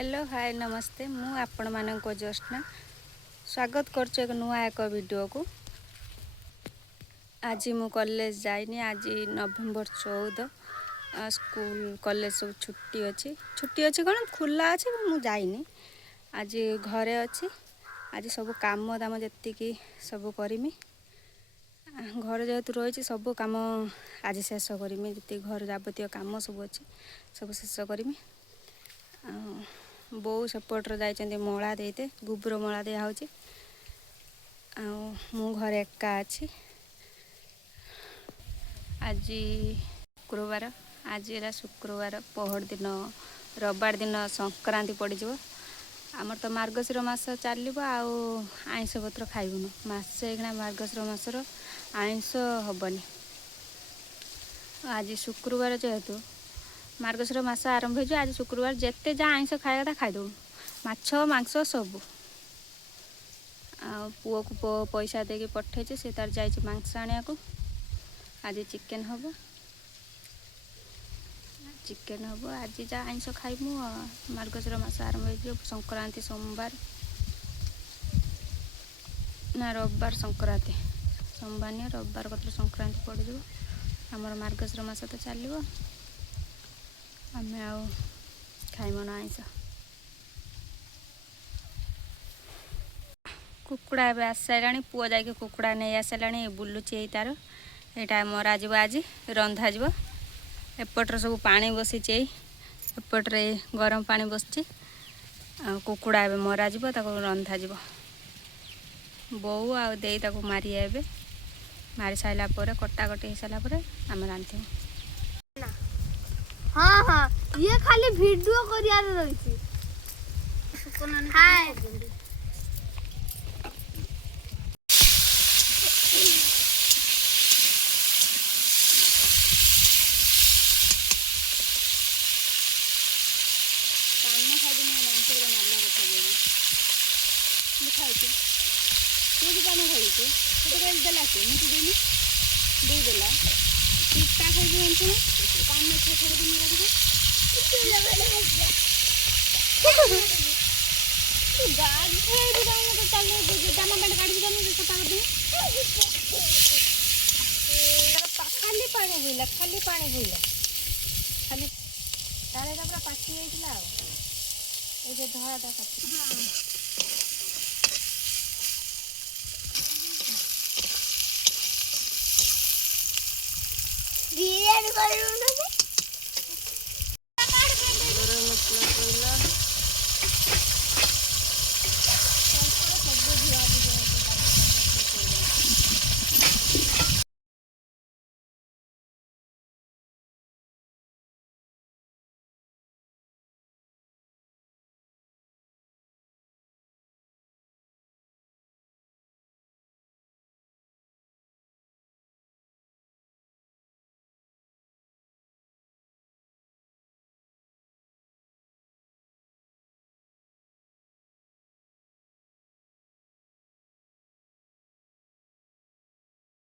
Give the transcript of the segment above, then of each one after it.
Hello hi नमस्ते मु आपण मानक ज्योत्ना स्वागत करछु एक नुआ एक वीडियो को। आज मु कॉलेज जाइनी। आज नवेम्बर 14 स्कूल कॉलेज सब छुट्टी अच्छी कौन खुला अच्छे मु जाइनी। आज घरे अच्छी। आज सब काम दाम जी सब करमी घर जेहेतु रही सब कम आज शेष करमी जी घर जावतीय कम सब अच्छी सब शेष करमी। बो सेपटर जाइए मला देते गोबर मला दिया हो मु घर एका अच्छी। आज शुक्रवार आज एरा शुक्रवार पहर दिन रविवार दिन संक्रांति पड़ज। आमर तो मार्गशीर मास चलो आईष पत्र खाइबुन मसे मार्गशीर मासर आईष हेनी। आज शुक्रवार जेहेतु मार्गशीर मास आरंभ हो आज शुक्रवार जिते जहाँ आईष खाया कथा खाईदे माछ मांस सब। पुओ को पैसा देके पठे से तार जाइए मांस आने को। आज चिकेन हम आज जहाँ आईष खाइमु मार्गशीर मास आरंभ हो संक्रांति सोमवार ना रविवार संक्रांति सोमवार नहीं रविवार कतर संक्रांति पड़ आमर मार्गशीर मास तो चलो आम खाइमन आईष। कुकुड़ा एवं आस सारा पुओ जा कुकुड़ा नहीं आसला बुलूची तार यहाँ मरा आज रंधा एपटर सब पानी बसी एपट्रे गरम पानी बसची कुकुड़ा एवं मरा रंधा बो आ दे मारी एवं मारी सारा कटाकटी हो सारा आम रांधु। हाँ हाँ ये खाली वीडियो करियार रही हाय खाली पानी बुला खाली ताले पूरा पाची जाइला ये धराटा बिरयानी करूँ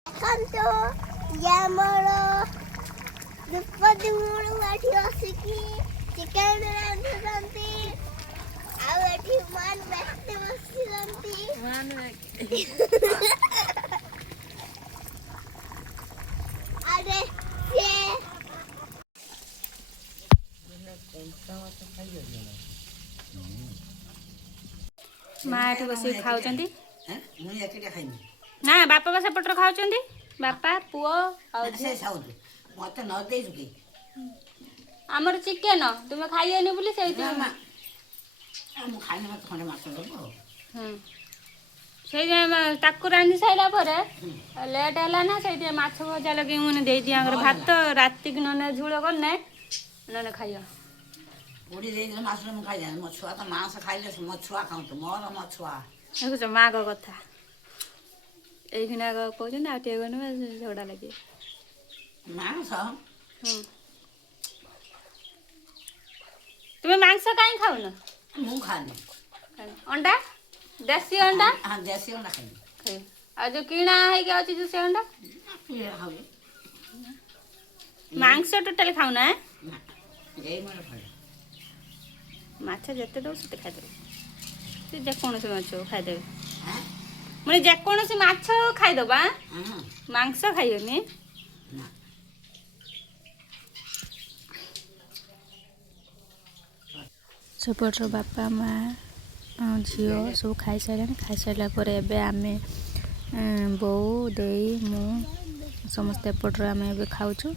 kanto yamaro dipati mulu ati asiki chicken ranti awati man beste basiranti man ade ye माँ बस खाऊँ ना बापा बस पटर खाऊँ बापा पुओ आमर चिकेन तुम खाइए बोली से रांधि सारा लेट है ना से माछ भजा लगे मैंने दे दिया भात राति की नने झूल करने नने खाइए देखुच माँ को कथा ये कहते आगे झगड़ा लगे तुम्हें मांस कहीं खाऊन अंडा देसी अंडा जो किणा है जो से अंडा मांस टोटाली खाऊना ମାଛ ଯେତେ ଦେବୁ ସେତେ ଖାଇଦେବେ ସେ ଯେକୌଣସି ମାଛ ହଉ ଖାଇଦେବେ ମାନେ ଯେକୌଣସି ମାଛ ହଉ ଖାଇଦେବା ମାଂସ ଖାଇବେନି ସେପଟର ବାପା ମା ଝିଅ ସବୁ ଖାଇସାରିଲେଣି ଖାଇସାରିଲା ପରେ ଏବେ ଆମେ ବୋଉ ଦେଇ ମୁଁ ସମସ୍ତେ ଏପଟରୁ ଆମେ ଏବେ ଖାଉଛୁ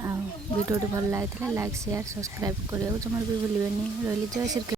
ଆଉ ଭିଡ଼ିଓଟି ଭଲ ଲାଗିଥିଲା ଲାଇକ୍ ସେୟାର ସବସ୍କ୍ରାଇବ୍ କରିବାକୁ ଜମାରୁ ବି ଭୁଲିବେନି ରହିଲି ଜୟ ଶ୍ରୀ